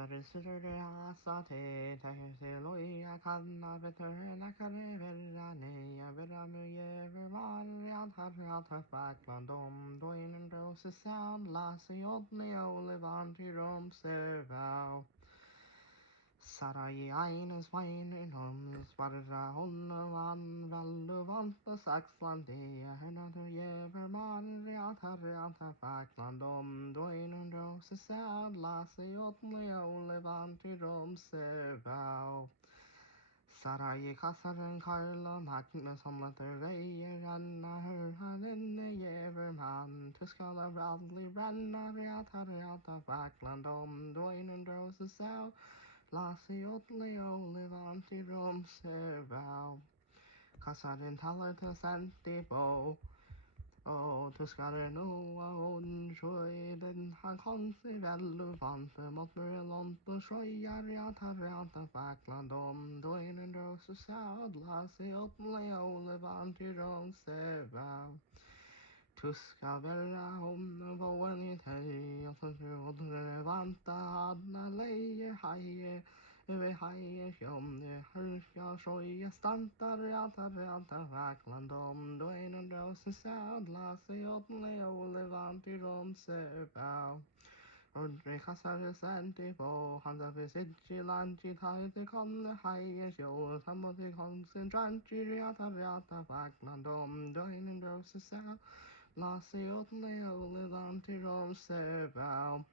Kasarisuria sate tahiseloia kanna better lakare verane veramuye vermaria tarata baklandom doin and roses sound lasiotne olivanti rom serval. Sarai eines weinen homs barra honnevan veluvanta saxlandia hernatu jeverman reata faklandom doin roses sound lasiotne olivanti rom serval. Sarai kasaren karla Magnus homlater veier anna hörhalenne jeverman tuskala bradley branna reata faklandom doin roses sound Lasiot Leo Levanti Rom Serval Kasaren Talata Santibo O Tuscare Noa On Shoy Den Hankonse Veluvante Motmerelonto Shoy Ariata Baklandom Doin and Rosa Sound Lasiot Leo Levanti Rom Serval Tuska bella om voen I tei og relevanta adna leie haie haie fjomne hørska sjoie stantar reata vaklandom doin og rosen sadla se åtne levanti rom sebau Ordre kasare senti på hansa visitji lanchi taite konne haie sjå sammoti konsentranchi reata vaklandom doin og rosen sebau Lasiot Leolevanti Rom Serval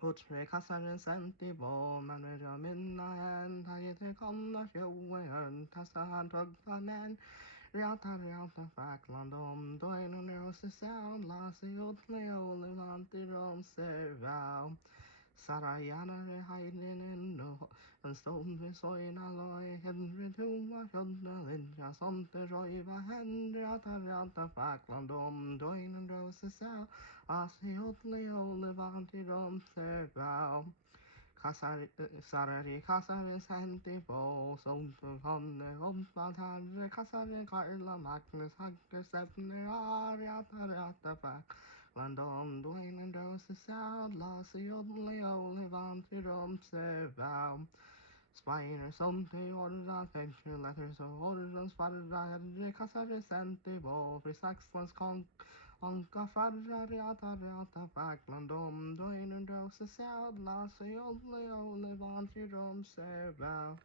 Hotre kasaren senti bo manera minna en taite konna sjoen tasan togta men reata faklandom doin och rose sound Lasiot Leolevanti Rom Serval Sarajanare heidenen en stund ved soina loi Henry Tuma kjodna linja sonte roiva Henry reata faklandom doin och rose sound Lasiot Leolevanti Rom Serval Sarari kasare senti bo sonte konne ompat herre kasare Karla Magnus Hagger Stepner reata faklandom doin och rose sound Lasiot Leolevanti Rom Serval Spiner somte orra tension letters of orran sparra herre kasare senti bo fri saxlands Anka farra reata faklandom doin och rose sound Lasiot Leolevanti Rom Serval